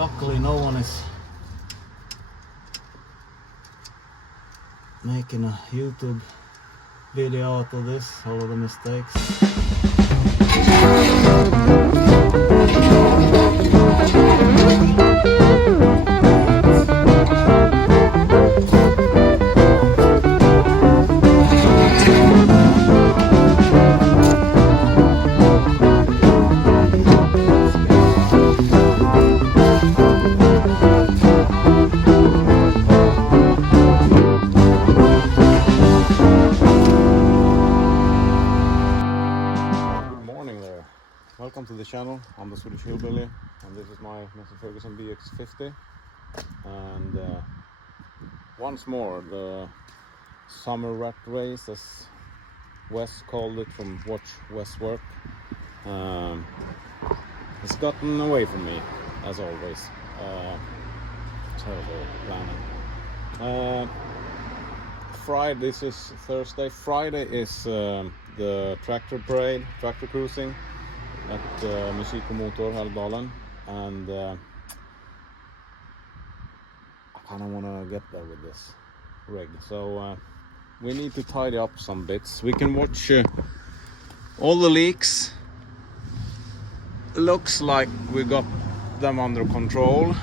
Luckily no one is making a YouTube video out of this, all of the mistakes. Welcome to the channel. I'm the Swedish Hillbilly and this is my Massey Ferguson BX50, and once more the summer rat race, as Wes called it from Watch Wes Work, it's gotten away from me as always. Terrible planning. Friday, this is Thursday. Friday is the tractor parade, tractor cruising at Musik och Motor Härjedalen, and I kind of want to get there with this rig, so we need to tidy up some bits. We can watch all the leaks. Looks like we got them under control.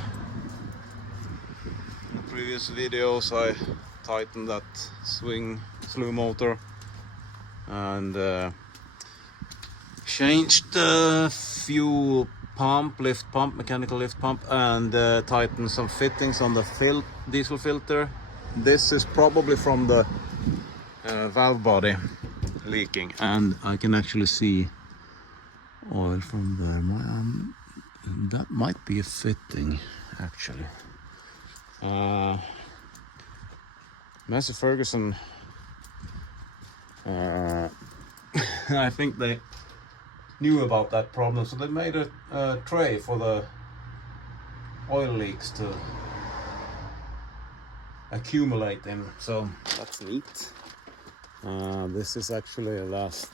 In the previous videos I tightened that slew motor and changed the fuel pump, lift pump, mechanical lift pump, and tightened some fittings on the diesel filter. This is probably from the valve body leaking, and I can actually see oil from there. That might be a fitting actually. Massey Ferguson, I think they knew about that problem, so they made a tray for the oil leaks to accumulate in, so that's neat. This is actually last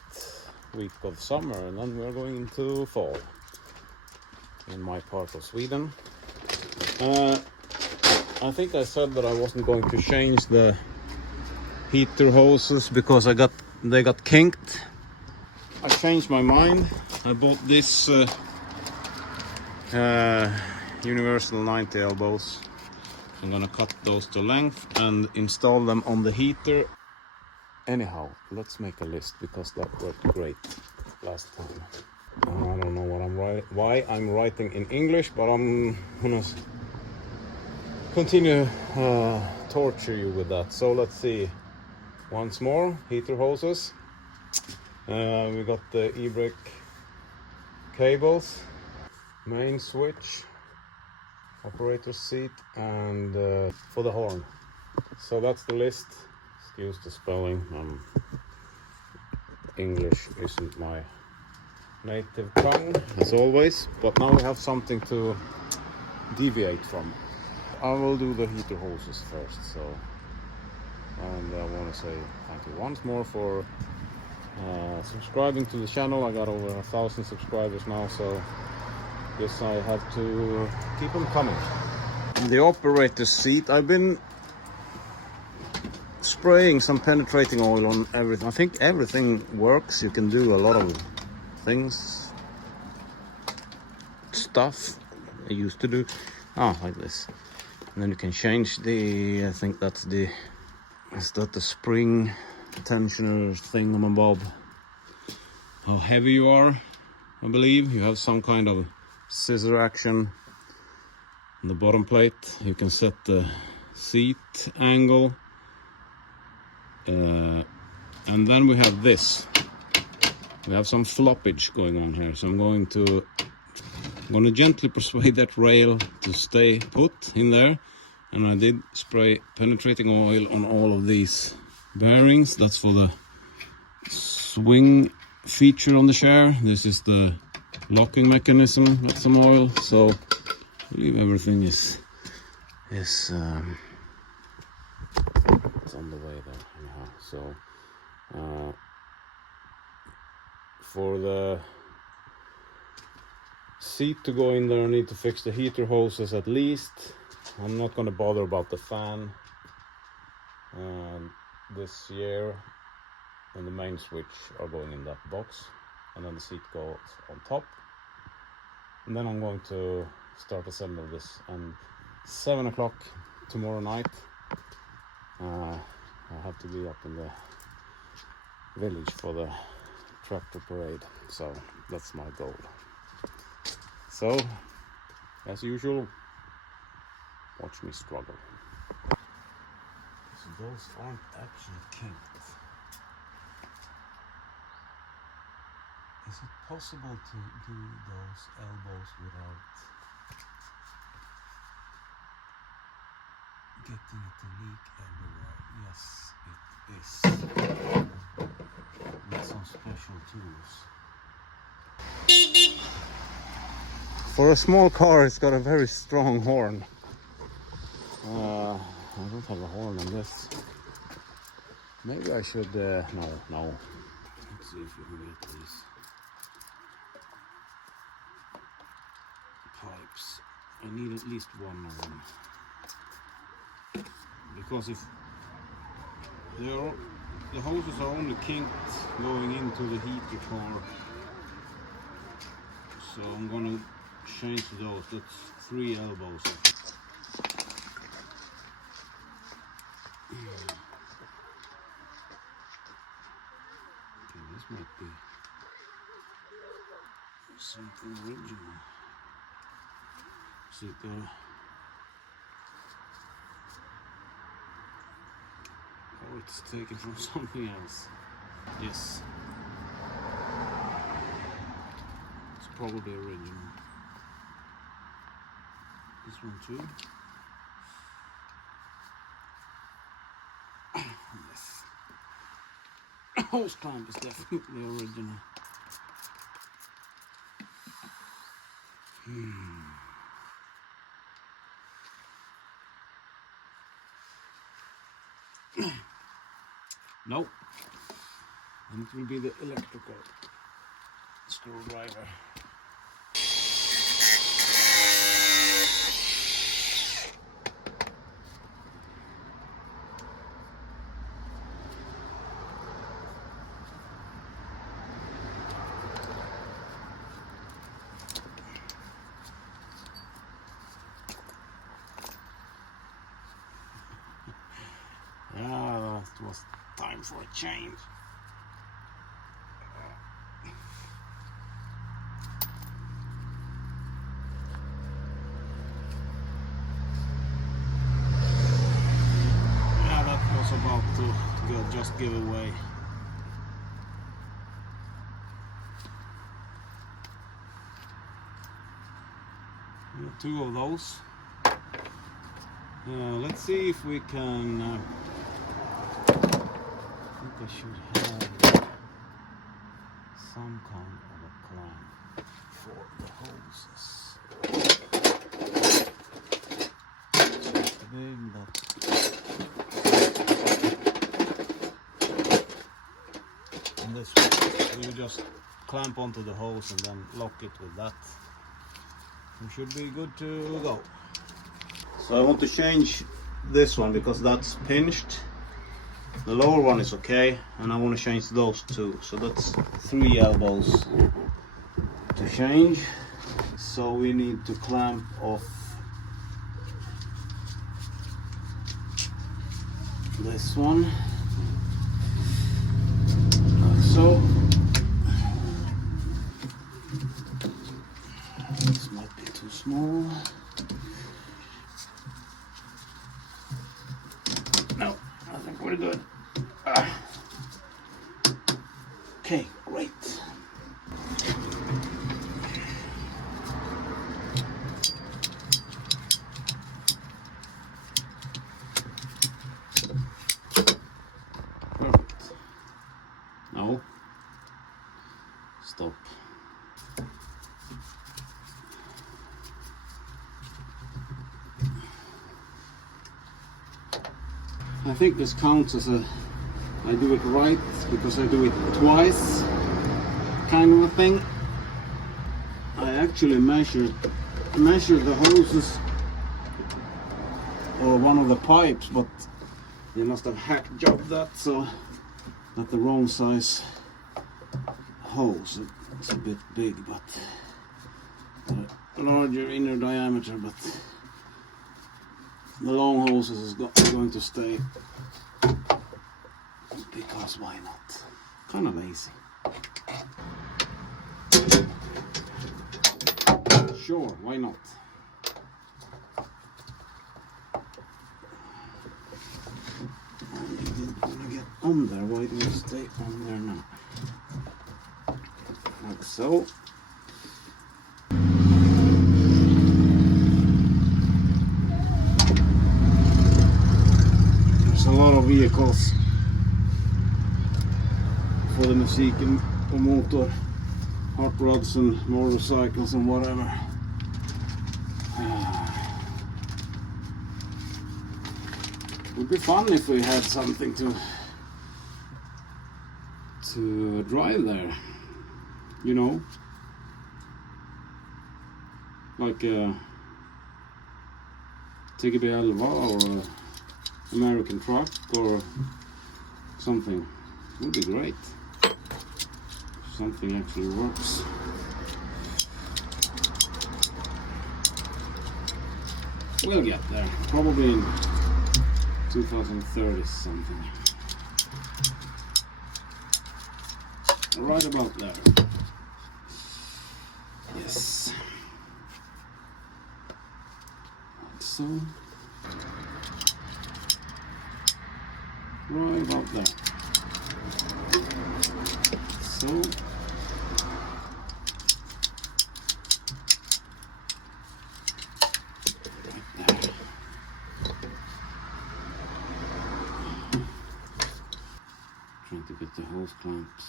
week of summer, and then we're going into fall in my part of Sweden. I think I said that I wasn't going to change the heater hoses because they got kinked. I changed my mind. I bought this universal 90 elbows. I'm gonna cut those to length and install them on the heater. Anyhow, let's make a list because that worked great last time. I don't know why I'm writing in English, but I'm gonna continue torture you with that. So let's see. Once more, heater hoses. We got the e-brake cables, main switch, operator seat, and for the horn. So that's the list. Excuse the spelling. English isn't my native tongue, as always, but now we have something to deviate from. I will do the heater hoses first. And I want to say thank you once more for subscribing to the channel. I got over 1,000 subscribers now, so guess I have to keep them coming. In the operator seat, I've been spraying some penetrating oil on everything. I think everything works. You can do a lot of stuff I used to do. Like this. And then you can change I think that's is that the spring tensioner thing on above? How heavy you are, I believe. You have some kind of scissor action on the bottom plate. You can set the seat angle. And then we have this. We have some floppage going on here. So I'm going to gently persuade that rail to stay put in there. And I did spray penetrating oil on all of these bearings. That's for the swing feature on the chair. This is the locking mechanism. Got some oil. So I believe everything is it's on the way there. Anyhow, so for the seat to go in there. I need to fix the heater hoses at least. I'm not going to bother about the fan this year, and the main switch are going in that box, and then the seat goes on top, and then I'm going to start assembling this. And 7 o'clock tomorrow night I have to be up in the village for the tractor parade, so that's my goal. So as usual, watch me struggle. So those aren't actually kinked. Is it possible to do those elbows without getting it to leak everywhere? Yes, it is. With some special tools. For a small car, it's got a very strong horn. I don't have a horn on this. Maybe I should, no. Let's see if we can get these pipes. I need at least one of them. Because if the hoses are only kinked going into the heater car, so I'm gonna change those. That's 3 elbows. Okay, this might be something original. See it there? Or it's taken from something else. Yes. It's probably original. This one too. Yes. Hose clamp is definitely original. Nope. And it will be the electrical screwdriver. Yeah, it was time for a change. Yeah, that was about to just give away. Yeah, 2 of those. Let's see if we can. I think I should have some kind of a clamp for the hoses. It's big, but and this one, you just clamp onto the hose and then lock it with that. We should be good to go. So I want to change this one because that's pinched. The lower one is okay, and I want to change those 2. So that's 3 elbows to change. So we need to clamp off this one, like so. This might be too small. No, I think we're good. Okay, great. Perfect. No. Stop. I think this counts as a, I do it right because I do it twice kind of a thing. I actually measured the hoses or one of the pipes, but they must have hack jobbed that, so that's the wrong size hose. It's a bit big, but a larger inner diameter, but the long hoses is going to stay, because why not? Kind of lazy. Sure, why not? You didn't want to get on there, why do you stay on there now? Like so. There's a lot of vehicles for the musik och motor, hot rods and motorcycles and whatever. It would be fun if we had something to drive there, you know, like a TGB11 or an American truck or something. It would be great if something actually works. We'll get there, probably in 2030 something. Right about there. Yes. Like so. Right about there. So. Trying to get the hose clamps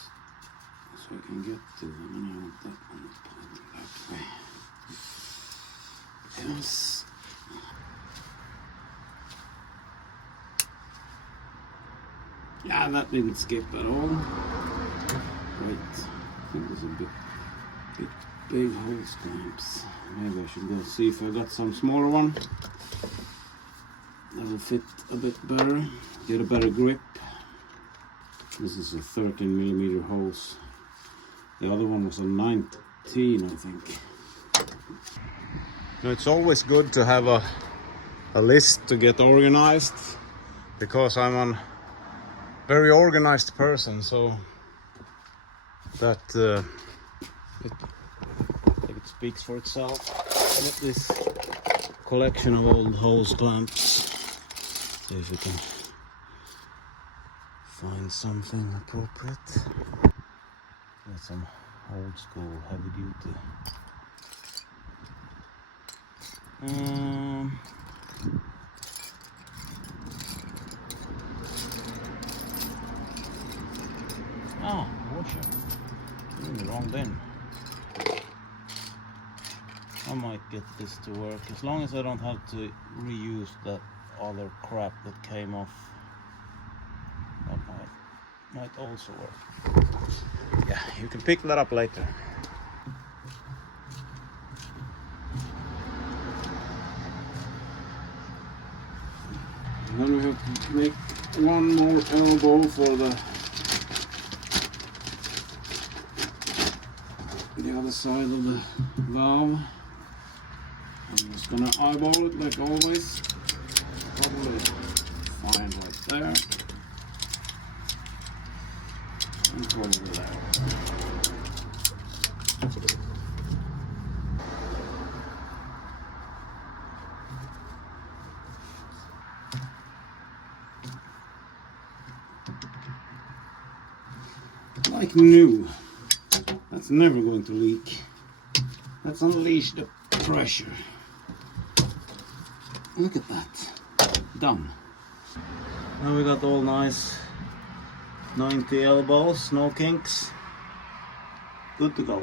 so I can get to them, and I want that one pointing that way. Yes. Yeah, that didn't skip at all. Right, I think there's a bit big hose clamps. Maybe I should go see if I got some smaller one that will fit a bit better, get a better grip. This is a 13mm hose. The other one was a 19, I think. Now, it's always good to have a list to get organized, because I'm a very organized person, so that I think it speaks for itself. Look at this collection of old hose clamps. See if we can find something appropriate. Got some old school heavy duty. Oh, washer. In the wrong bin. I might get this to work, as long as I don't have to reuse that other crap that came off. That might also work. Yeah, you can pick that up later. And then we have to make one more elbow for the other side of the valve. I'm just gonna eyeball it like always. Probably fine right there. And probably there. Like new. That's never going to leak. Let's unleash the pressure. Look at that. Done. Now we got all nice 90 elbows, no kinks. Good to go.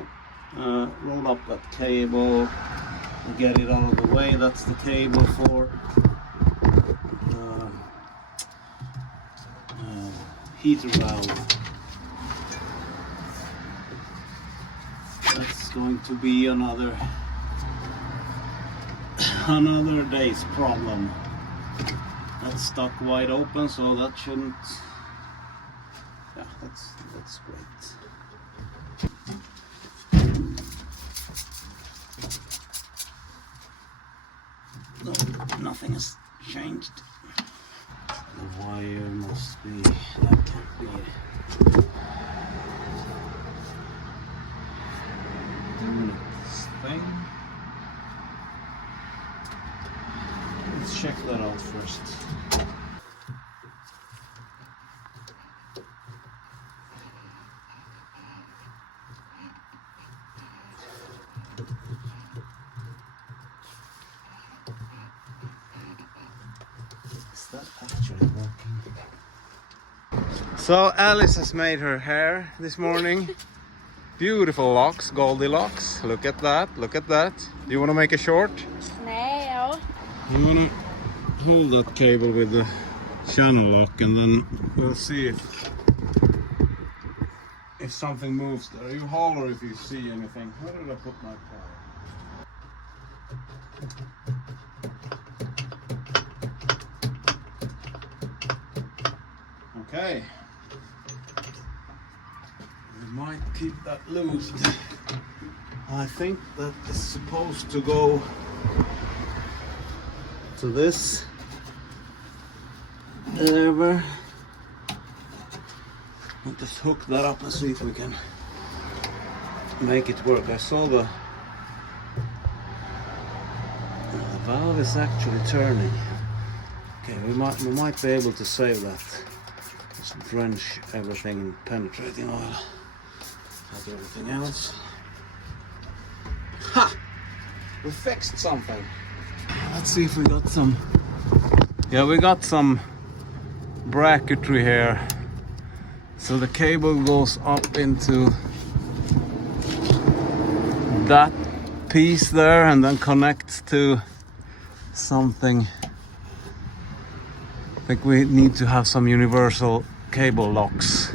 Roll up that cable, get it out of the way. That's the cable for heater valve. That's going to be another day's problem. That's stuck wide open, so that shouldn't. Yeah, that's great. No, nothing has changed. The wire must be. That can't be doing its thing. Let's check that out first. Is that actually working? So Alice has made her hair this morning. Beautiful locks, Goldilocks. Look at that, look at that. Do you want to make a short? Nej, ja. I'm gonna hold that cable with the channel lock and then we'll see if something moves there. You holler if you see anything. Where did I put my car? Okay. We might keep that loose. I think that is supposed to go to this lever. I'll just hook that up and see if we can make it work. I saw the valve is actually turning. Okay, we might be able to save that. Just drench everything in penetrating oil. Like everything else. Ha! We fixed something. Let's see if we got some. Yeah, we got some bracketry here. So the cable goes up into that piece there and then connects to something. I think we need to have some universal cable locks.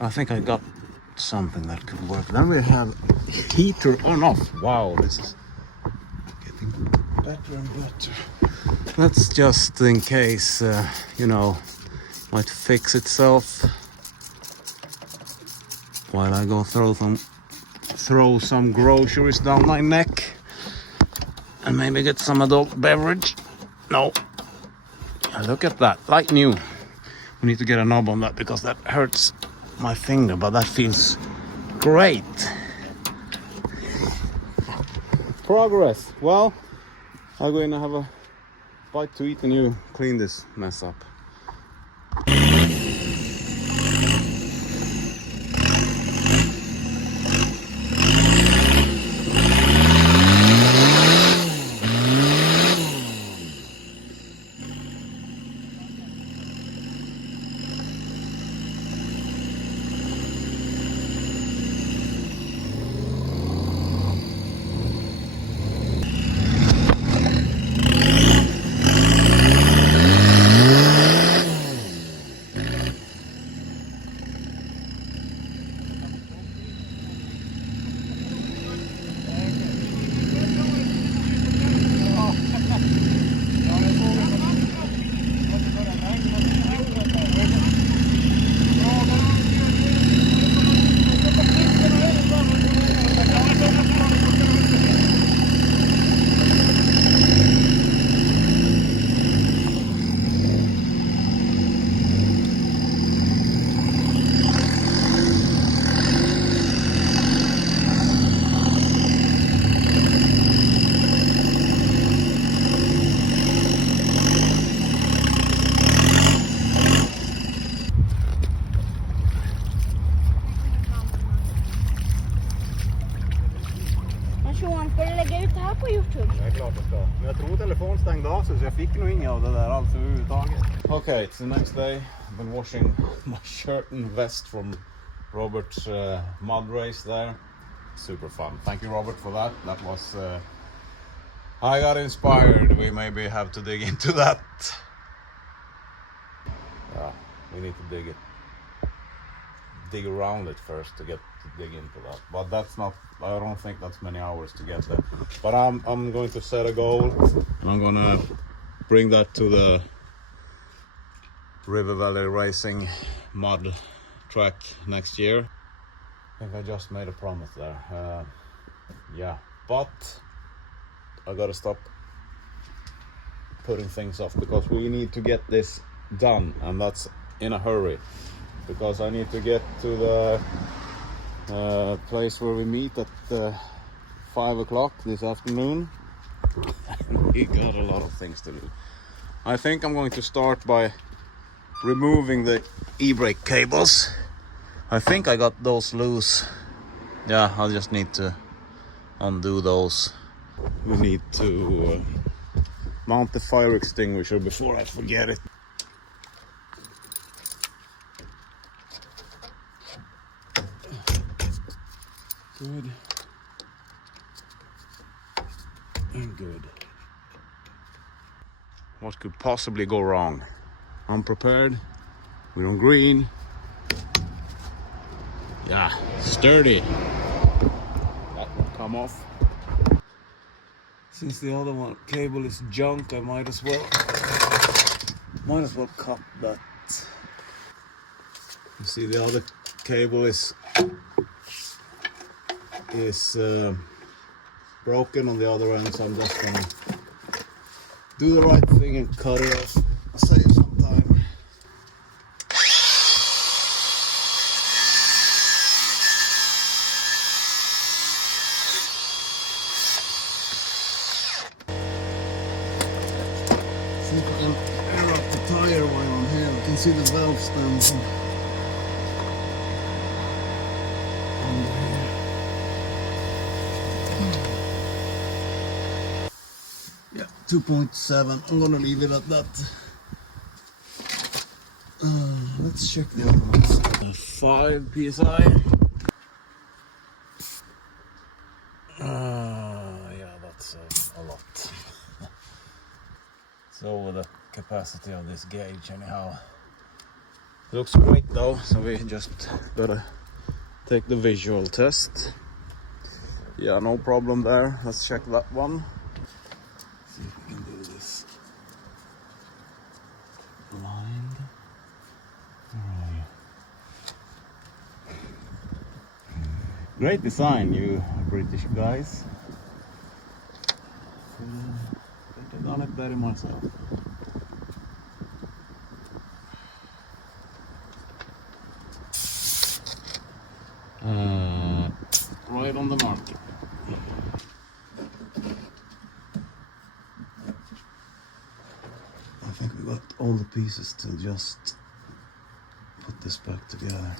I think I got something that could work. Then we have heater on off. Wow, this is getting better and better. That's just in case, you know, might fix itself while I go throw some groceries down my neck and maybe get some adult beverage. No, look at that, like new. We need to get a knob on that because that hurts my finger, but that feels great. Progress. Well, I'll go in and have a bite to eat and you clean this mess up. Ska du lägga ut det här på YouTube? Det är klart jag ska. Men jag tror telefonen stängde av sig så jag fick nog inga av det där alls överhuvudtaget. Okay, it's the next day. I've been washing my shirt and vest from Robert's mud race there. Super fun. Thank you, Robert, for that. That was... I got inspired. We maybe have to dig into that. Yeah, we need to dig it dig around it first to dig into that. But that's not. I don't think that's many hours to get there. But I'm going to set a goal, and I'm gonna bring that to the River Valley Racing mud track next year. I think I just made a promise there. Yeah, but I gotta stop putting things off because we need to get this done, and that's in a hurry because I need to get to the place where we meet at 5 o'clock this afternoon. We got a lot of things to do. I think I'm going to start by removing the e-brake cables. I think I got those loose. Yeah, I'll just need to undo those. We need to mount the fire extinguisher before I forget it. Good. And good. What could possibly go wrong? Unprepared. We're on green. Yeah, sturdy. That will come off. Since the other one cable is junk, I might as well cut that. You see, the other cable is broken on the other end, so I'm just gonna do the right thing and cut it off. Save some time. See if I can air up the tire while I'm here. I can see the valve stems under here. Yeah, 2.7. I'm gonna leave it at that. Let's check the other ones. 5 psi. Yeah, that's a lot. It's over the capacity of this gauge anyhow. It looks great though, so we just gotta take the visual test. Yeah, no problem there. Let's check that one. See if we can do this blind. Great design, you British guys. Could have done it better myself. Right on the market. I think we got all the pieces to just put this back together.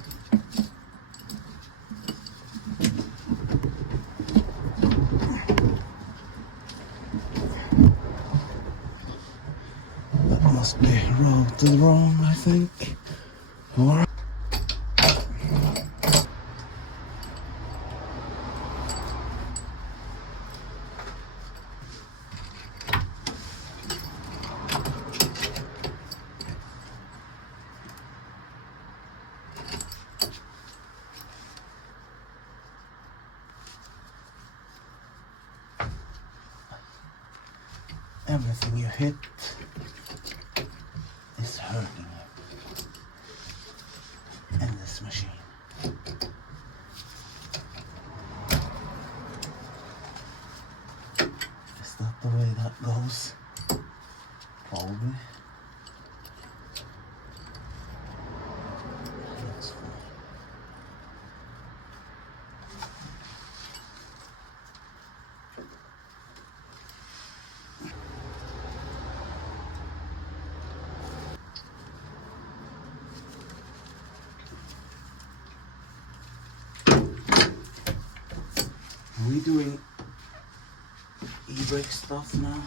That must be routed wrong, I think. Or everything you hit is hurting you in this machine. Is that the way that goes? Probably. That's fine. Are we doing e-brake stuff now?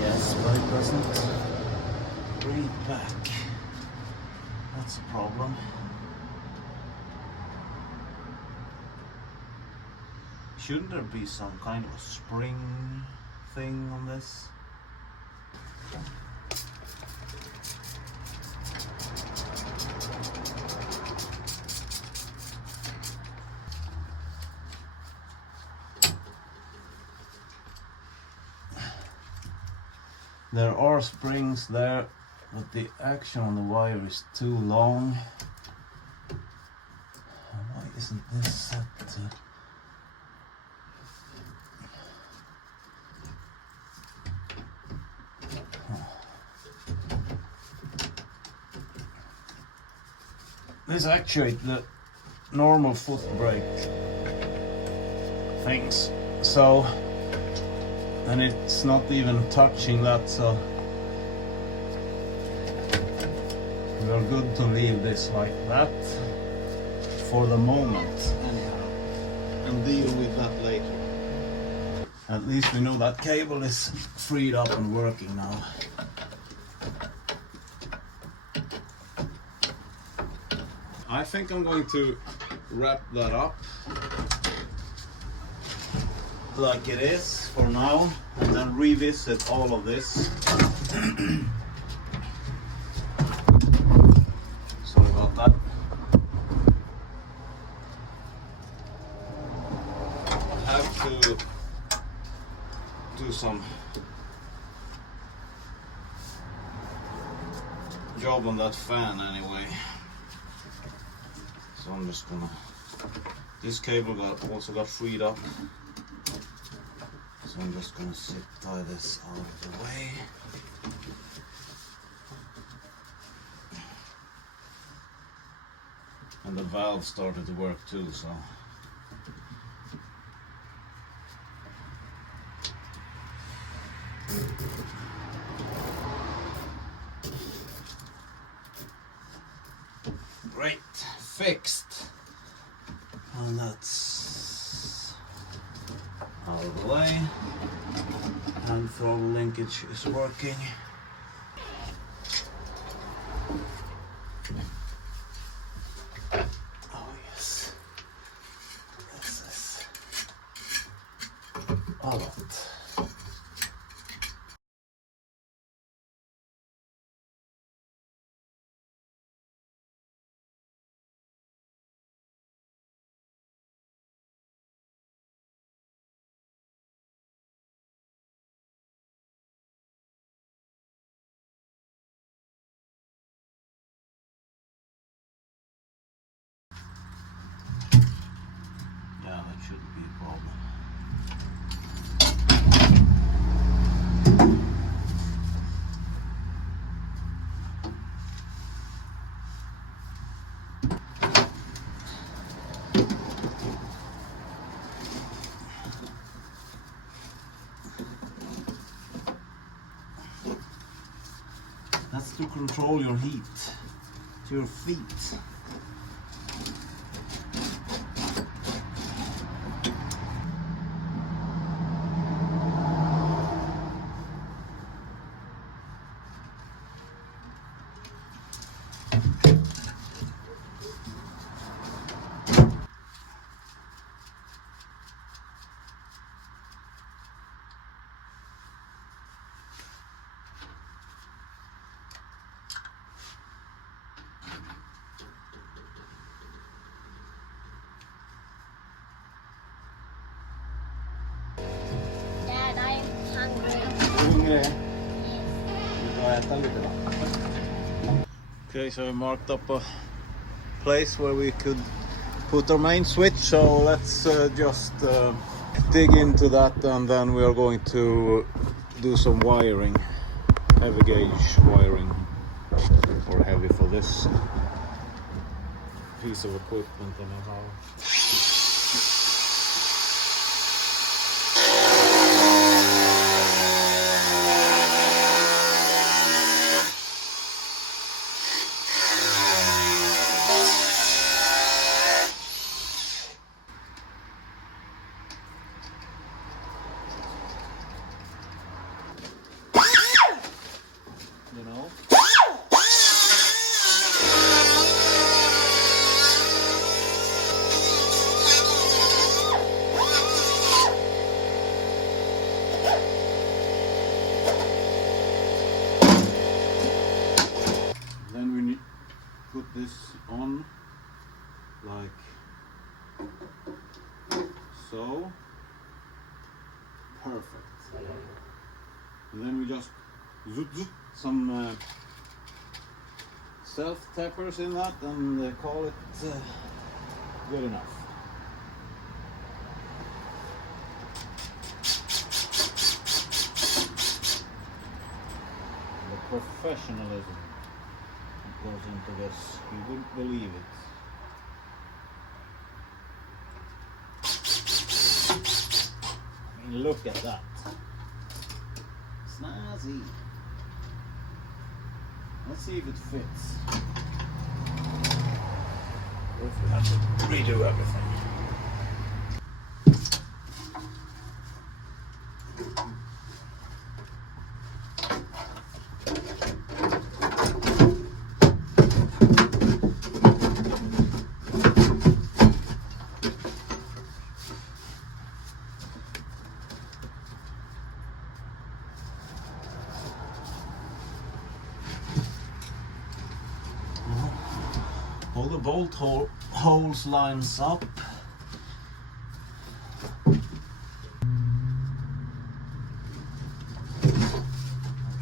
Yes, but it doesn't breathe back. That's a problem. Shouldn't there be some kind of a spring thing on this. There are springs there, but the action on the wire is too long. Why isn't this set to... This actuates the normal foot brake things, so, and it's not even touching that, so we are good to leave this like that for the moment and deal with that later. At least we know that cable is freed up and working now. I think I'm going to wrap that up like it is for now, and then revisit all of this. Sorry about that. I have to do some job on that fan anyway. So I'm just gonna, this cable also got freed up, so I'm just gonna tie this out of the way. And the valve started to work too, so. Great, fixed, and that's out of the way, and throttle linkage is working. Oh yes, this is a lot. Yeah, that shouldn't be a problem. That's to control your heat to your feet. Dad, I'm hungry. Okay, so we marked up a place where we could put our main switch, so let's just dig into that, and then we are going to do some wiring, heavy gauge wiring, or heavy for this piece of equipment anyhow. You know? go. Perfect. And then we just some self-tappers in that and call it good enough. The professionalism that goes into this, you wouldn't believe it. I mean, look at that. Snazzy. Let's see if it fits. Or if we have to redo everything. All the bolt holes lines up.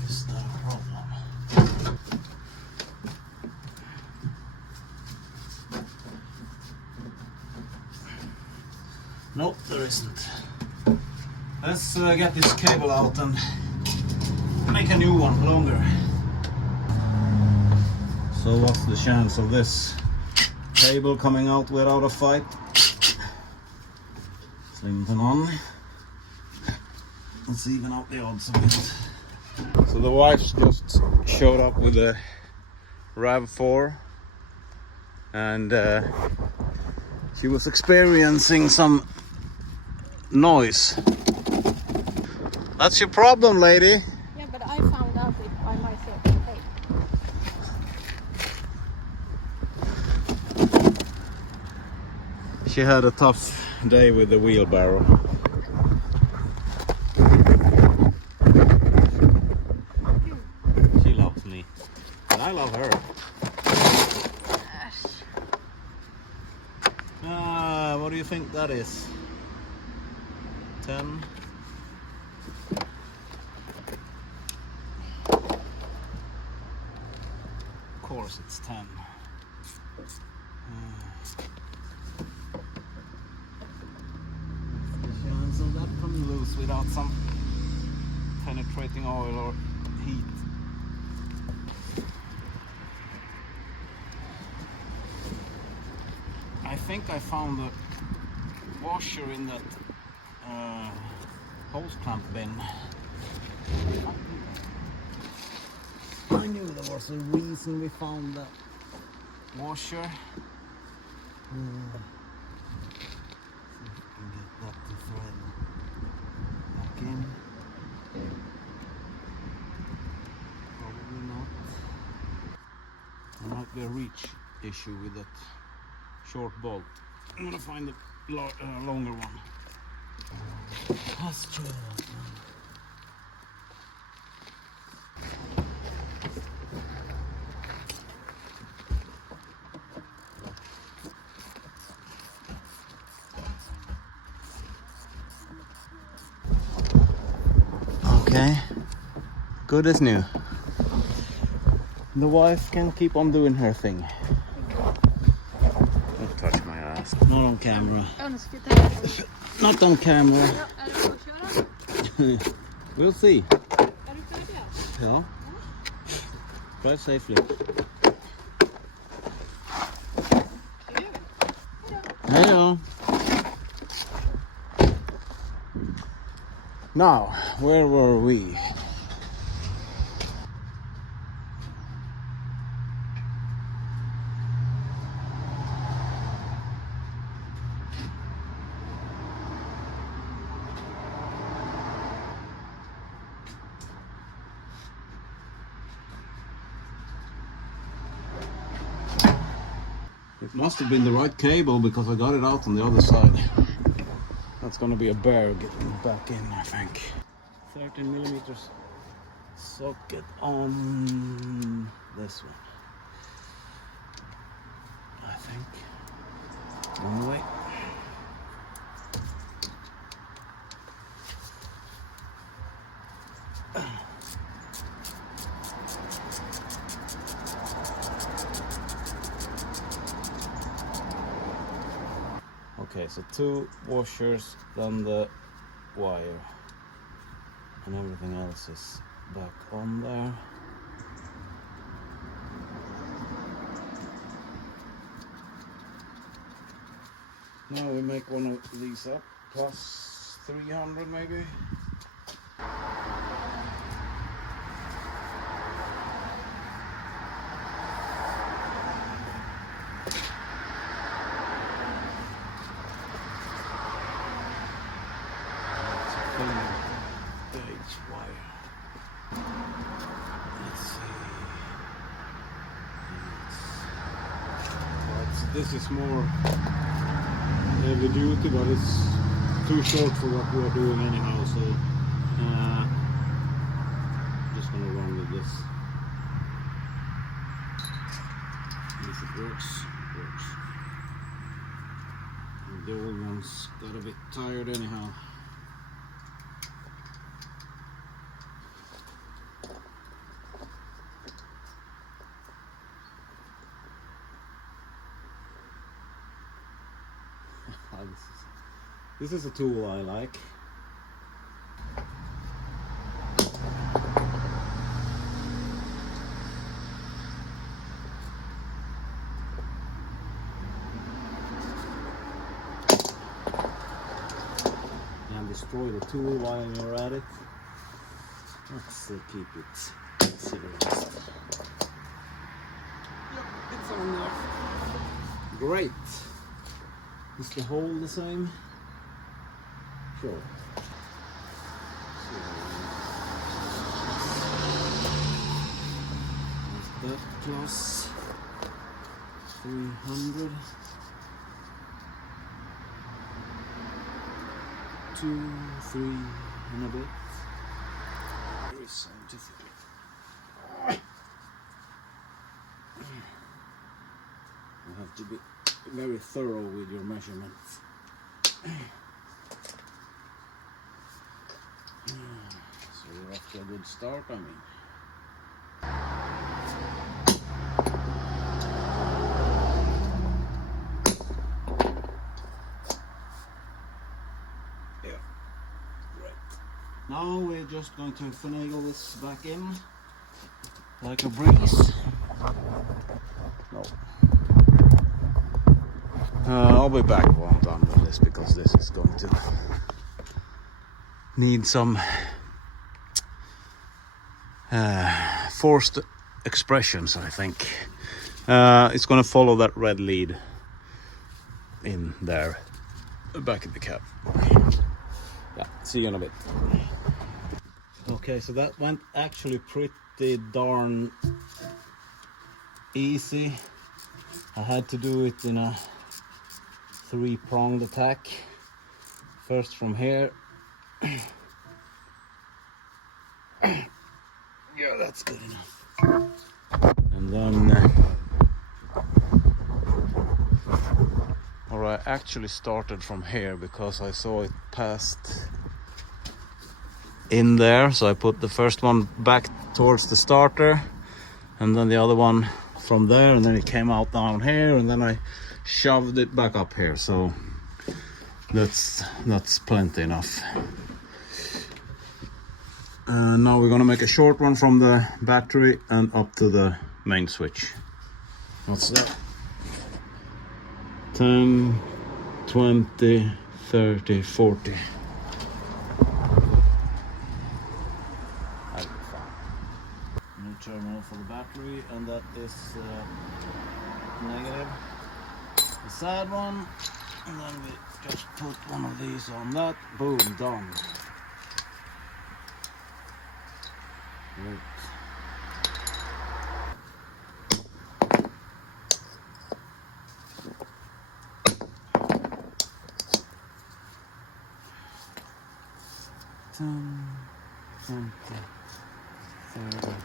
Is that a problem? Nope, there isn't. Let's get this cable out and make a new one, longer. So what's the chance of this cable coming out without a fight? Sling them on. Let's even out the odds a bit. So the wife just showed up with a RAV4 and she was experiencing some noise. That's your problem, lady. Yeah, but I found out it by myself. Hey. She had a tough day with the wheelbarrow. She loves me, and I love her. What do you think that is? 10? Of course it's 10. So that comes loose without some penetrating oil or heat. I think I found the washer in that hose clamp bin. I knew there was a reason we found that washer. That to thread back in. Probably not. There might be a reach issue with that short bolt. I'm gonna find the longer one. That's true. Okay, good as new. The wife can keep on doing her thing. Don't touch my ass. Not on camera. Not on camera. We'll see. Ja. Drive safely. Hello. Now, where were we? It must have been the right cable because I got it out on the other side. That's gonna be a bear getting back in, I think. 13mm socket on this one, I think. Anyway. Okay, so 2 washers, then the wire, and everything else is back on there. Now we make one of these up, plus 300 maybe. Gauge wire. Let's see. This is more heavy duty, but it's too short for what we are doing anyhow, so just gonna run with this. If it works, it works. And the old ones got a bit tired anyhow. This is a tool I like. And destroy the tool while you're at it. Let's keep it civilized. Yep, it's on there. Great. Is the hole the same? Sure. So, that plus 300. 2, 3 and a bit. Very scientific. You have to be very thorough with your measurements. So we're off to a good start, I mean. Yeah, right. Now we're just going to finagle this back in like a breeze. No. I'll be back when I'm done with this, because this is going to need some forced expressions, I think. It's going to follow that red lead in there, back in the cab. Yeah, see you in a bit. Okay, so that went actually pretty darn easy. I had to do it in a 3-pronged attack. First from here. Yeah, that's good enough. And then or I actually started from here because I saw it passed in there, so I put the first one back towards the starter, and then the other one from there, and then it came out down here, and then I shoved it back up here. So that's plenty enough. Now we're gonna make a short one from the battery and up to the main switch. What's that? 10, 20, 30, 40. New terminal for the battery, and that is negative. The sad one, and then we just put one of these on that. Boom, done. Right. Ten, 20, 30, 40.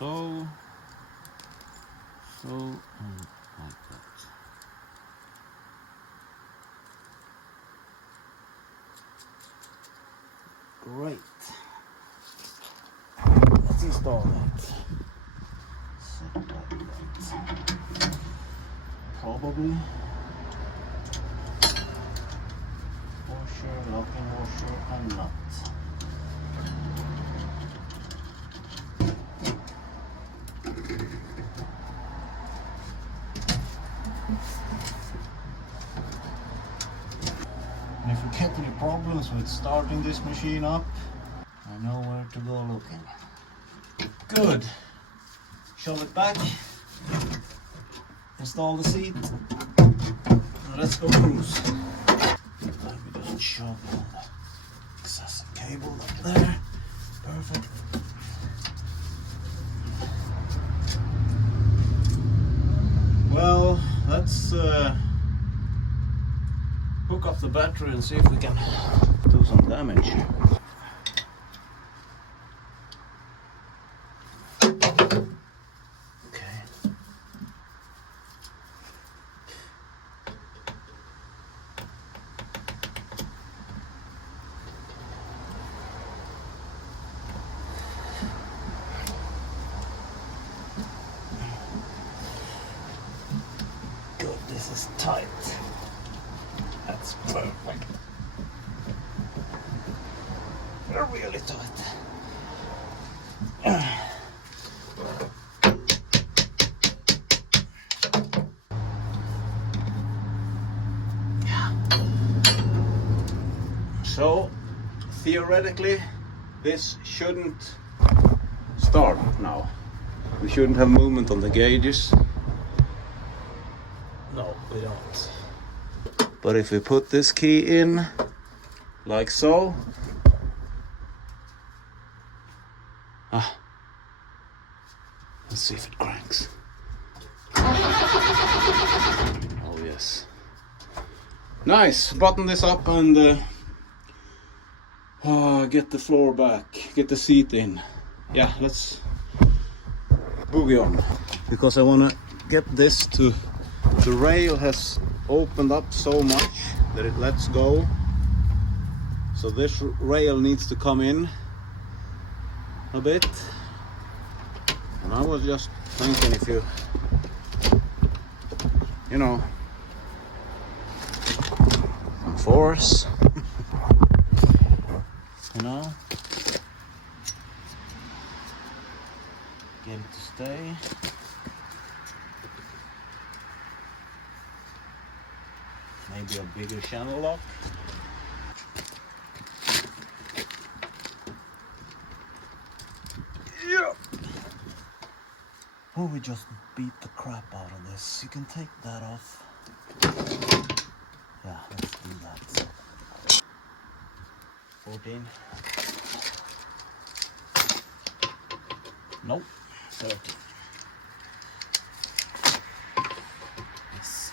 so, and like that. Great. Let's install that. Set like that. Probably. Washer, locking washer, and nut. And if we get any problems with starting this machine up, I know where to go looking. Good. Shove it back. Install the seat. And let's go cruise. Let me just shove all the excessive cable up there. Perfect. Well, let's hook up the battery and see if we can do some damage. Okay. Good, this is tight. That's perfect. They're really tight. So, theoretically, this shouldn't start now. We shouldn't have movement on the gauges. No, we don't. But if we put this key in, like so, let's see if it cranks. Oh yes. Nice, button this up and get the floor back, get the seat in. Yeah, let's boogie on. Because I want to get this to, the rail has opened up so much that it lets go. So this rail needs to come in a bit. And I was just thinking if you know, some force, you know, get it to stay. Maybe a bigger channel lock. Yeah. Or we just beat the crap out of this. You can take that off. Yeah, let's do that. 14. Nope. 13. Yes.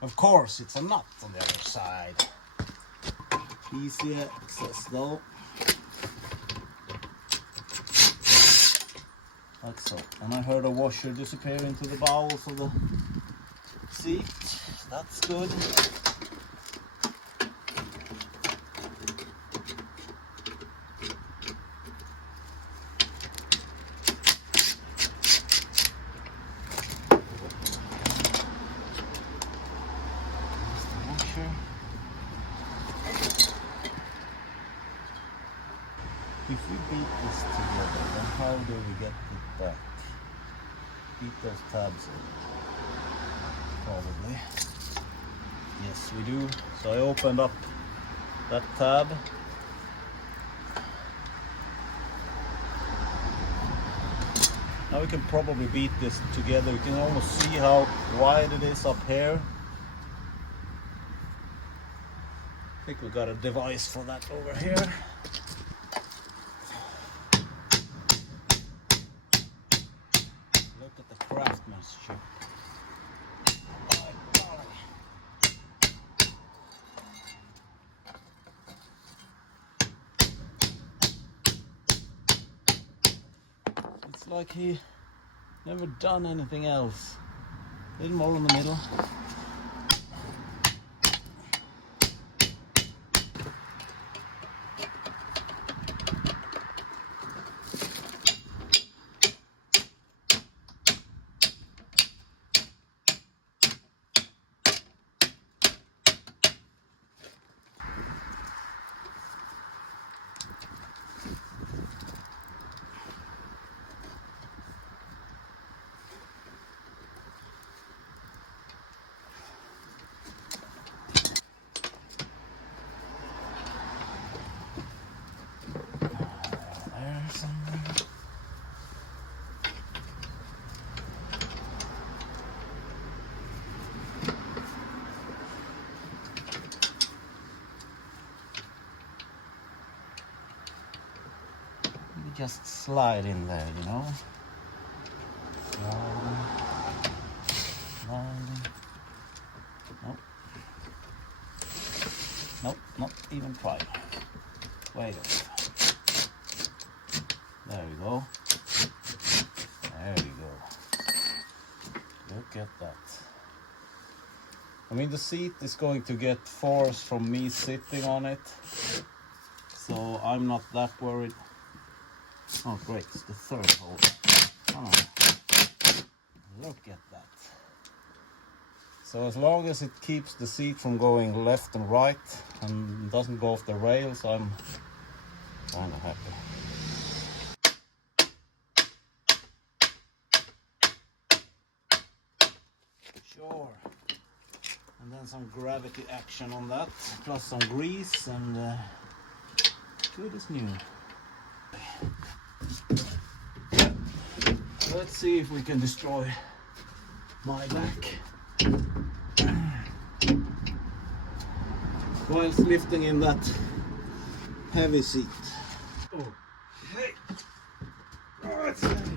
Of course, it's a nut on the other side. Easy access though. Like so. And I heard a washer disappear into the bowels of the seat. That's good. If we beat this together, then how do we get it back? Beat those tabs in. Probably. Yes, we do. So I opened up that tab. Now we can probably beat this together. You can almost see how wide it is up here. I think we got a device for that over here. Look at the craftsmanship. like he never done anything else. Little more in the middle. Just slide in there, you know. Sliding. Nope. Nope, not even try. Wait a minute. There we go. There we go. Look at that. I mean, the seat is going to get force from me sitting on it, so I'm not that worried. Oh great, it's the third hole. Oh, look at that. So as long as it keeps the seat from going left and right and doesn't go off the rails, I'm kind of happy. Sure. And then some gravity action on that, plus some grease, and good as new. Let's see if we can destroy my back whilst lifting in that heavy seat. Oh, hey! Oh, that's heavy.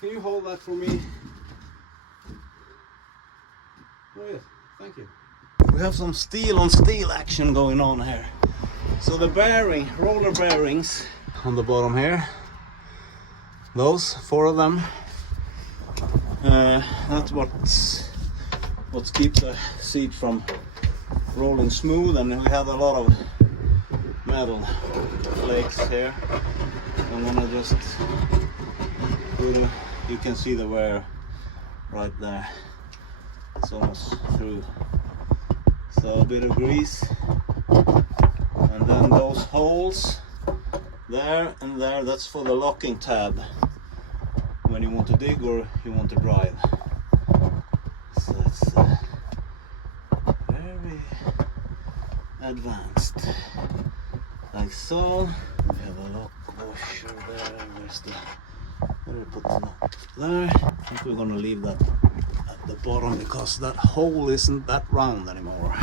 Can you hold that for me? Oh yes, thank you. We have some steel on steel action going on here. So the bearing, roller bearings on the bottom here, those 4 of them, that's what's keep the seat from rolling smooth, and we have a lot of metal flakes here. I'm gonna just put a, you can see the wear right there, it's almost through. So a bit of grease. And then those holes there and there, that's for the locking tab when you want to dig or you want to drive. So it's very advanced. Like so. We have a lock washer there. Where's the... Where did I put the lock? There. I think we're gonna leave that at the bottom because that hole isn't that round anymore.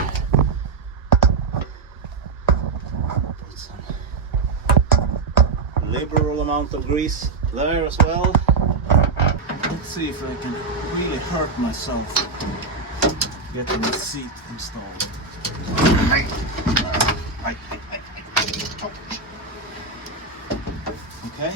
Liberal amount of grease there as well. Let's see if I can really hurt myself getting the seat installed. Okay.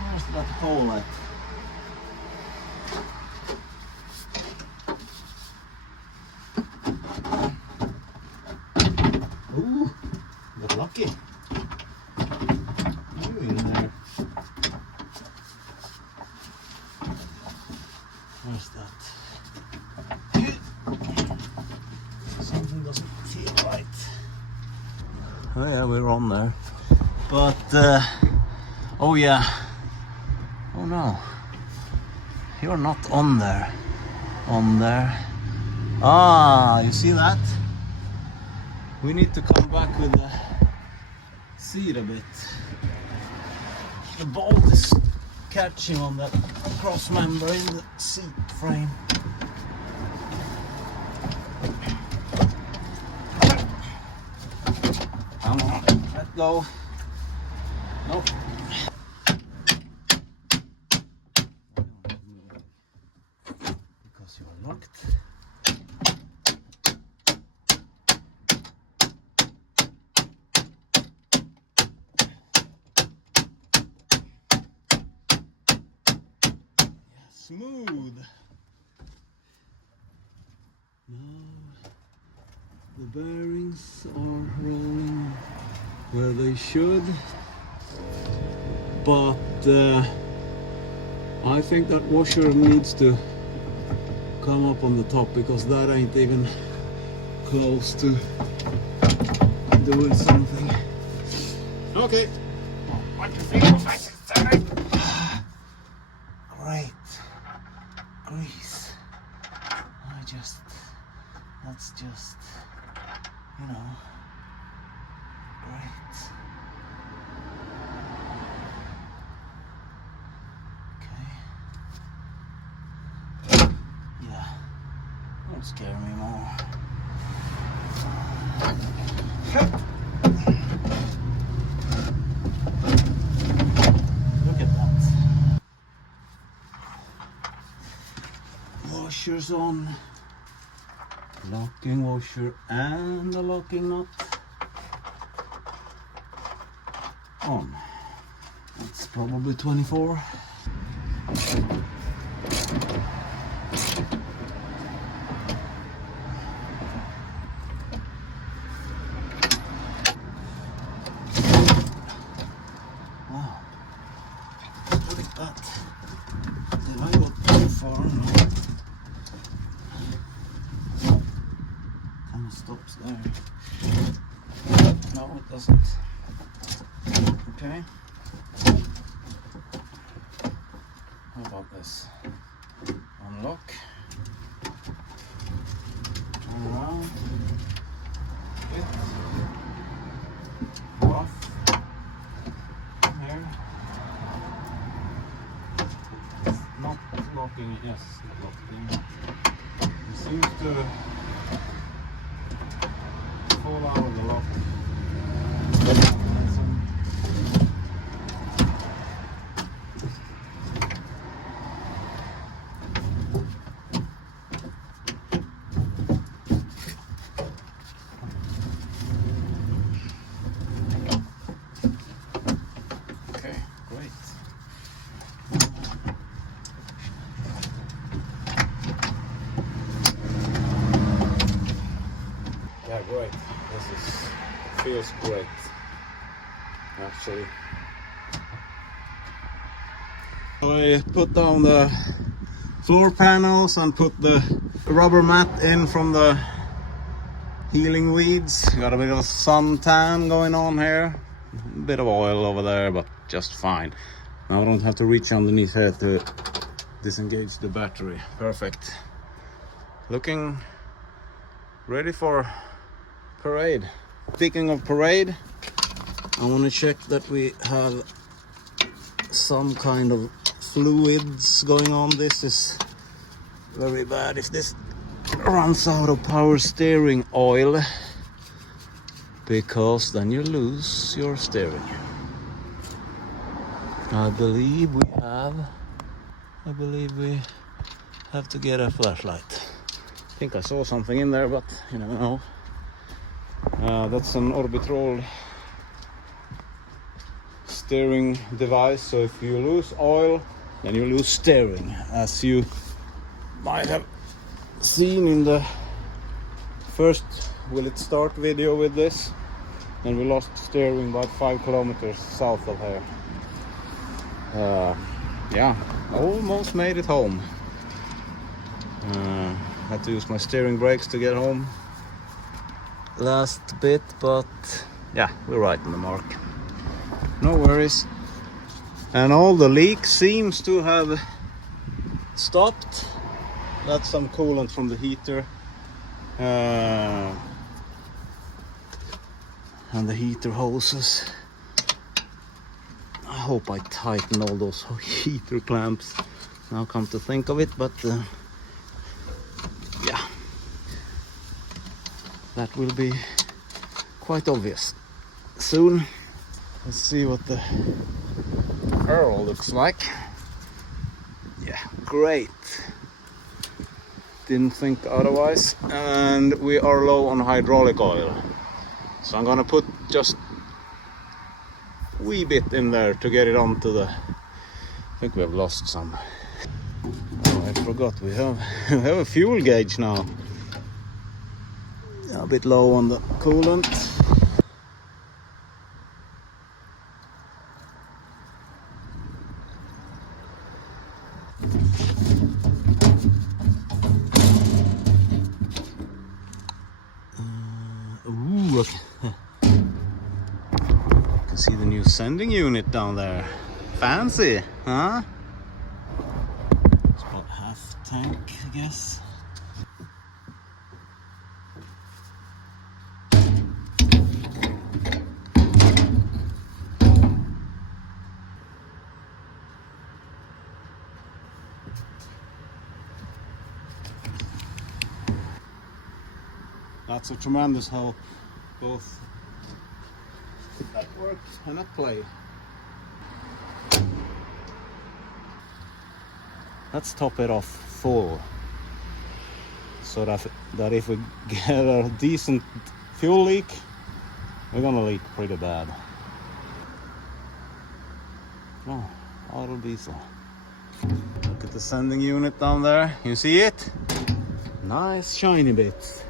Where's that hole at? Ooh, got lucky. You in there. Where's that? Something doesn't feel right. Oh yeah, we're on there. But, oh yeah. Oh no. You're not on there. On there. Ah, you see that? We need to come back with the seat a bit. The bolt is catching on that cross member in the seat frame. Come on, let go. Nope. because you are locked. Yeah, smooth. Now the bearings are rolling where they should, but I think that washer needs to come up on the top because that ain't even close to doing something. Okay. 1, 2, 3, 4, 5, 6, 7, 8. Great. Grease. That's just, you know, great. Okay. Yeah. Don't scare me more. Look at that. Washers on. Locking washer and the locking nut on. That's probably 24. Wow. Look at that. Did I go too far? No. Kind of stops there. No, it doesn't. Okay. How about this? Unlock. Turn around. Hit. Off. Here. It's not locking. Yes, it's locking. It seems to fall out of the lock. Okay, great. Yeah, great. Feels great, actually. I put down the floor panels and put the rubber mat in from the healing weeds. Got a bit of suntan going on here. A bit of oil over there, but just fine. Now I don't have to reach underneath here to disengage the battery. Perfect. Looking ready for parade. Speaking of parade, I want to check that we have some kind of fluids going on. This is very bad if this runs out of power steering oil, because then you lose your steering. I believe we have to get a flashlight. I think I saw something in there, but you never know. That's an orbital steering device, so if you lose oil, then you lose steering, as you might have seen in the first Will It Start video with this. And we lost steering about 5 kilometers south of here. Yeah, almost made it home. Had to use my steering brakes to get home last bit, but yeah, we're right on the mark. No worries. And all the leaks seems to have stopped. That's some coolant from the heater. And the heater hoses. I hope I tighten all those heater clamps now, come to think of it, but yeah, that will be quite obvious soon. Let's see what the Earl looks like. Yeah, great. didn't think otherwise. And we are low on hydraulic oil, so I'm gonna put just a wee bit in there to get it onto the... I think we have lost some. Oh, I forgot we have a fuel gauge now. A bit low on the coolant. Ooh, okay. You can see the new sending unit down there. Fancy, huh? It's about half tank, I guess. That's a tremendous help, both at work and at play. Let's top it off full, so that if we get a decent fuel leak, we're gonna leak pretty bad. Oh, auto diesel. Look at the sending unit down there. You see it? Nice shiny bits.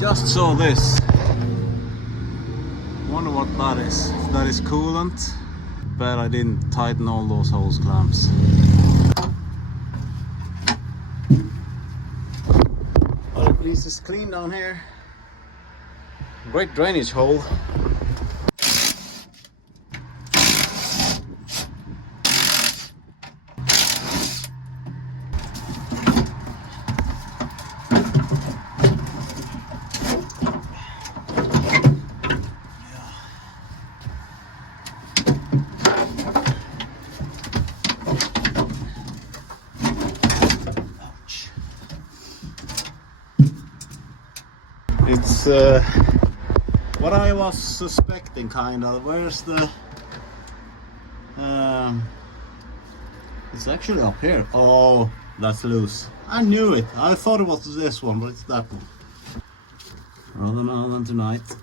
Just saw this. Wonder what that is. If that is coolant. Bet I didn't tighten all those hose clamps. But at least it's clean down here. Great drainage hole. It's what I was suspecting, kind of. Where's the... it's actually up here. Oh, that's loose. I knew it. I thought it was this one, but it's that one. Rather now than tonight.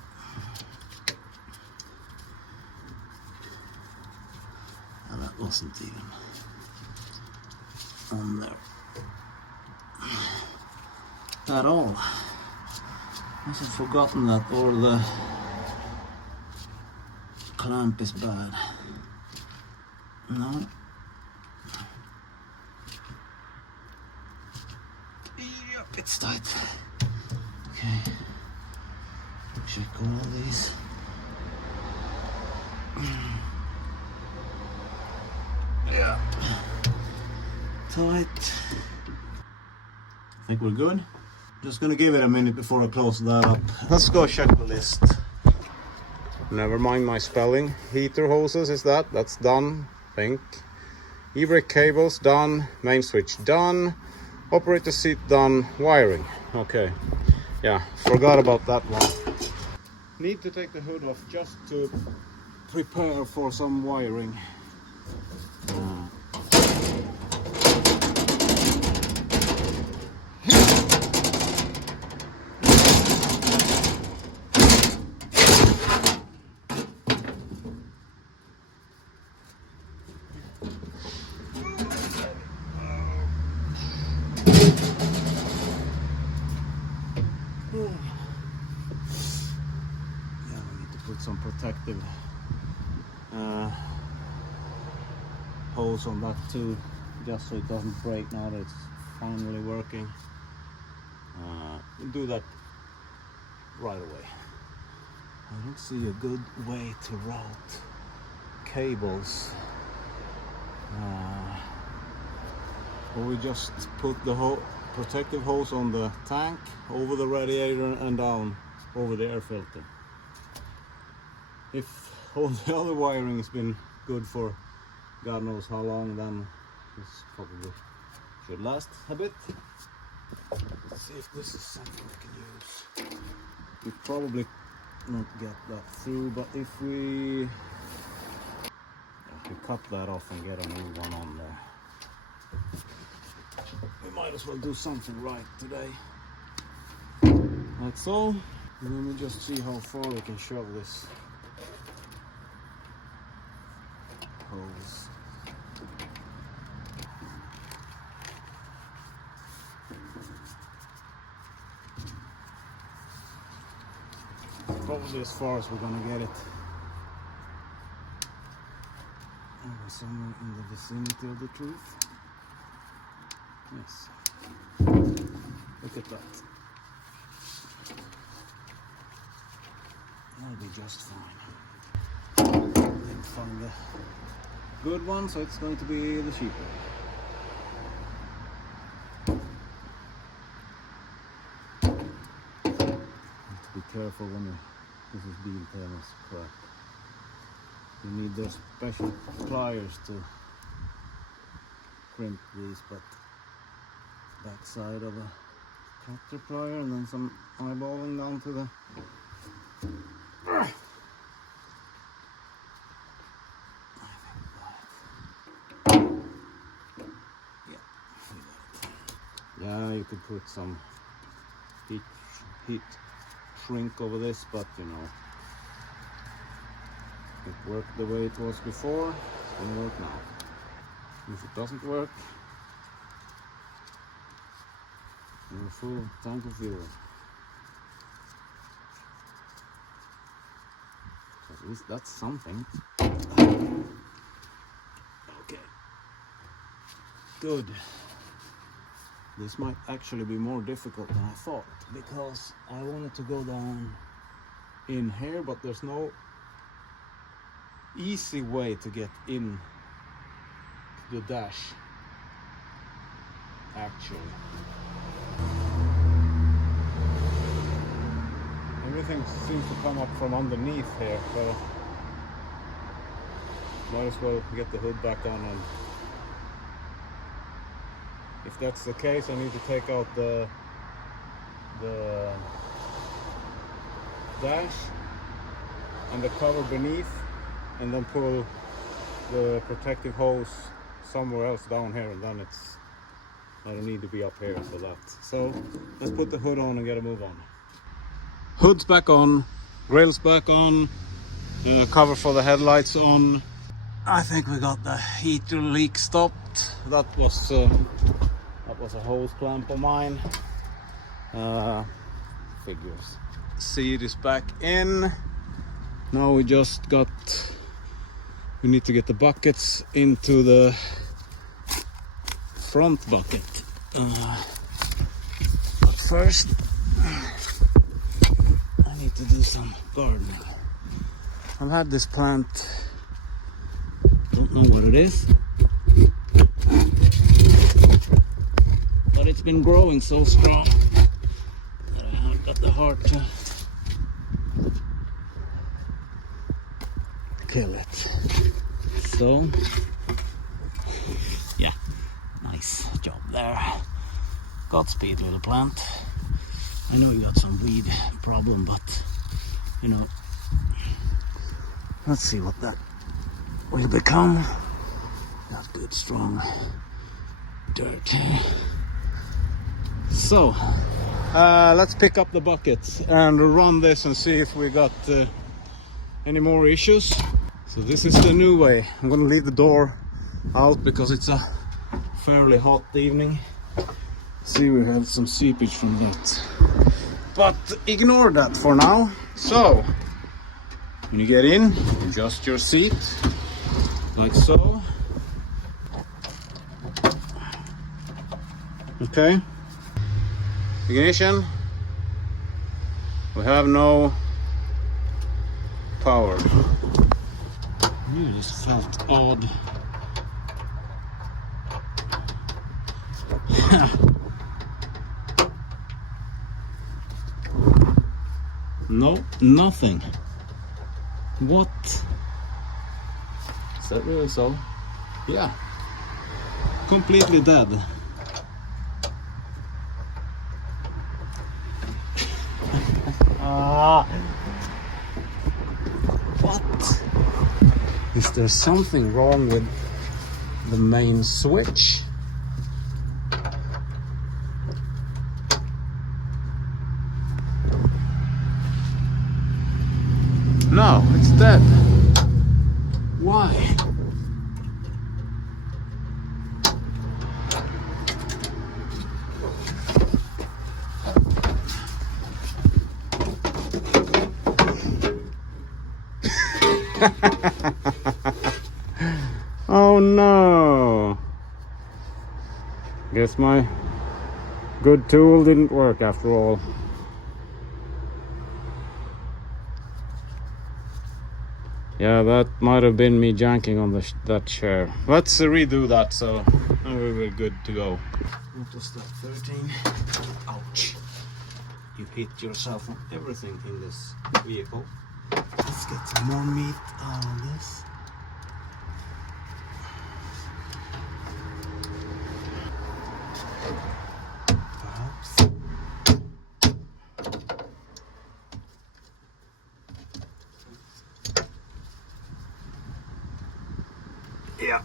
And that wasn't even on there at all. Must have forgotten that, or the clamp is bad. No. Yep, it's tight. Okay. Check all these. Yeah. Tight. I think we're good. Just gonna give it a minute before I close that up. Let's go check the list. Never mind my spelling. Heater hoses is that? That's done, I think. E-brake cables done. Main switch done. Operator seat done. Wiring. Okay. Yeah, forgot about that one. Need to take the hood off just to prepare for some wiring. Put some protective hose on that too, just so it doesn't break now that it's finally working. We'll do that right away. I don't see a good way to route cables. Or we just put the protective hose on the tank, over the radiator and down over the air filter. If all the other wiring has been good for God knows how long, then this probably should last a bit. Let's see if this is something we can use. we probably not get that through, but if we cut that off and get a new one on there, we might as well do something right today. Like so. And then we just see how far we can shove this hose. Probably as far as we're gonna get it. Maybe somewhere in the vicinity of the truth. Yes. Look at that. That'll be just fine. Didn't find the good one, so it's going to be the cheap one. Be careful when this is being tennis crap. You need those special pliers to crimp these, but backside of a tractor plier and then some eyeballing down to the yeah, you could put some heat shrink over this, but you know, it worked the way it was before, it's gonna work now. If it doesn't work, you're full tank of fuel. At least that's something. Okay, good. This might actually be more difficult than I thought, because I wanted to go down in here, but there's no easy way to get in to the dash, actually. Everything seems to come up from underneath here, so might as well get the hood back on. And if that's the case, I need to take out the dash and the cover beneath, and then pull the protective hose somewhere else down here, and then I don't need to be up here for that. So let's put the hood on and get a move on. Hood's back on, grills back on, cover for the headlights on. I think we got the heater leak stopped. That was a hose clamp of mine. Figures. Seat is back in. Now we need to get the buckets into the front bucket. But first, I need to do some gardening. I've had this plant, don't know what it is, but it's been growing so strong that I haven't got the heart to kill it. So, yeah, nice job there. Godspeed, little plant. I know you got some weed problem, but you know, let's see what that will become. Got good strong dirt. So let's pick up the buckets and run this and see if we got any more issues. So this is the new way. I'm gonna leave the door out because it's a fairly hot evening. See, we have some seepage from that, but ignore that for now. So when you get in, adjust your seat like so. Okay, ignition. We have no power. It just felt odd. No, nothing. What? Is that really so? Yeah. Completely dead. What? Is there something wrong with the main switch? No, it's dead. Why? Oh no! Guess my good tool didn't work after all. Yeah, that might have been me janking on that chair. Let's redo that, so we're good to go. What was that? 13? Ouch! You hit yourself on everything in this vehicle. Let's get some more meat out of this. Perhaps. Yeah,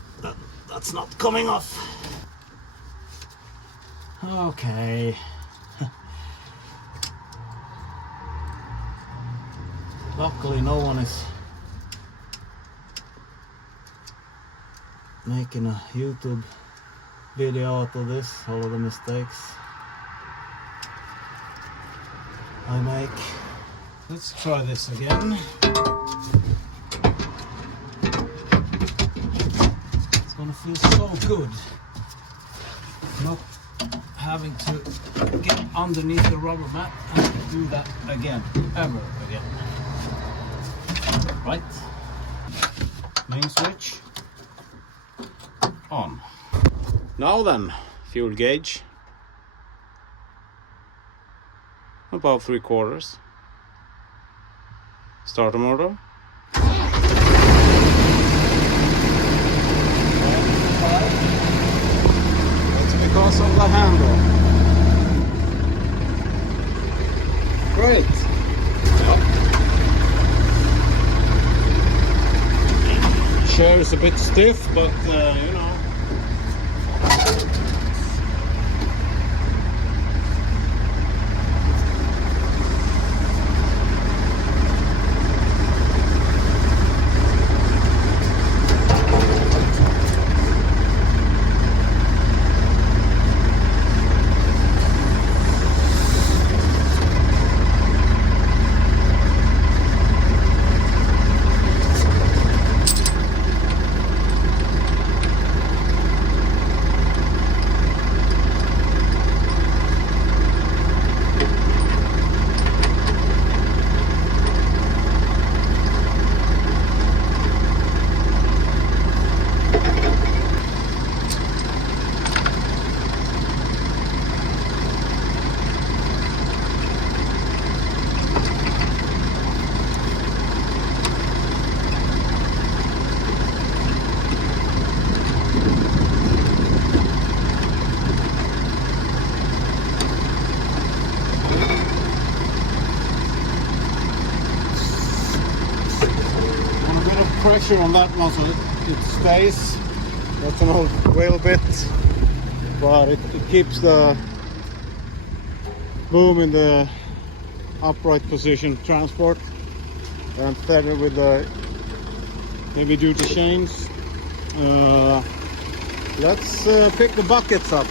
that's not coming off. Okay. Luckily no one is making a YouTube video out of this, all of the mistakes I make. Let's try this again. It's gonna feel so good not having to get underneath the rubber mat and do that again, ever again. Right, main switch on. Now then, fuel gauge about 3/4. Starter motor. It's because of the handle. Great. Chair is a bit stiff, but you know. Pressure on that muscle, it stays. That's an old wheel bit, but it keeps the boom in the upright position transport and feather with the heavy duty chains. Let's pick the buckets up.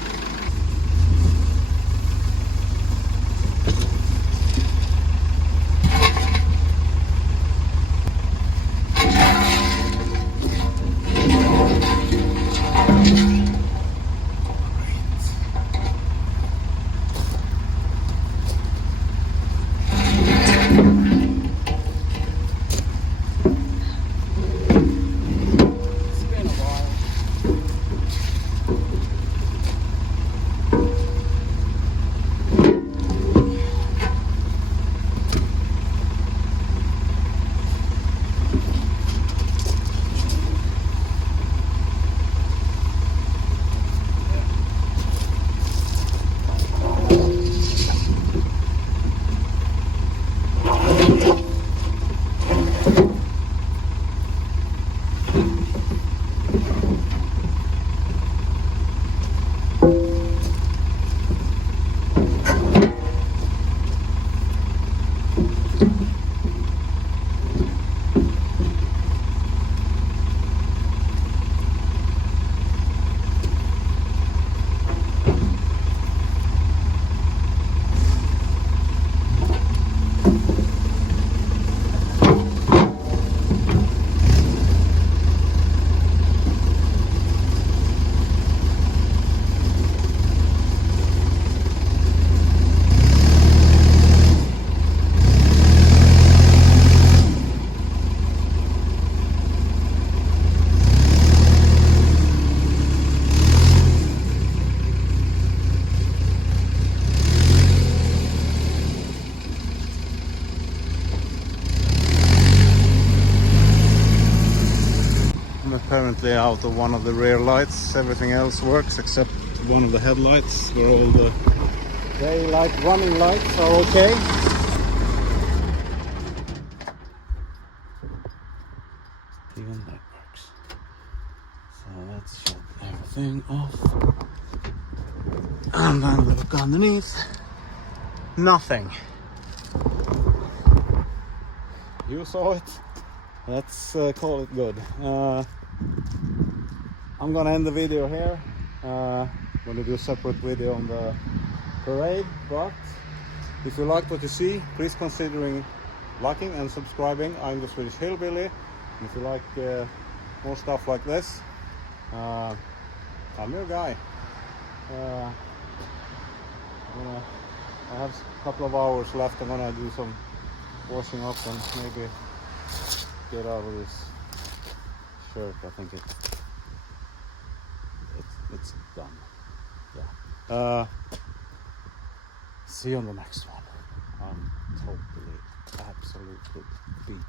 Apparently out of one of the rear lights. Everything else works except one of the headlights, where all the daylight running lights are okay. Even that works. So let's shut everything off. And then look underneath. Nothing. You saw it. Let's call it good. I'm gonna end the video here. I'm gonna do a separate video on the parade, but if you like what you see, please consider liking and subscribing. I'm the Swedish Hillbilly, and if you like more stuff like this, I'm your guy. I have a couple of hours left. I'm gonna do some washing up and maybe get out of this shirt. I think it's done. Yeah. See you on the next one. I'm totally, absolutely beat.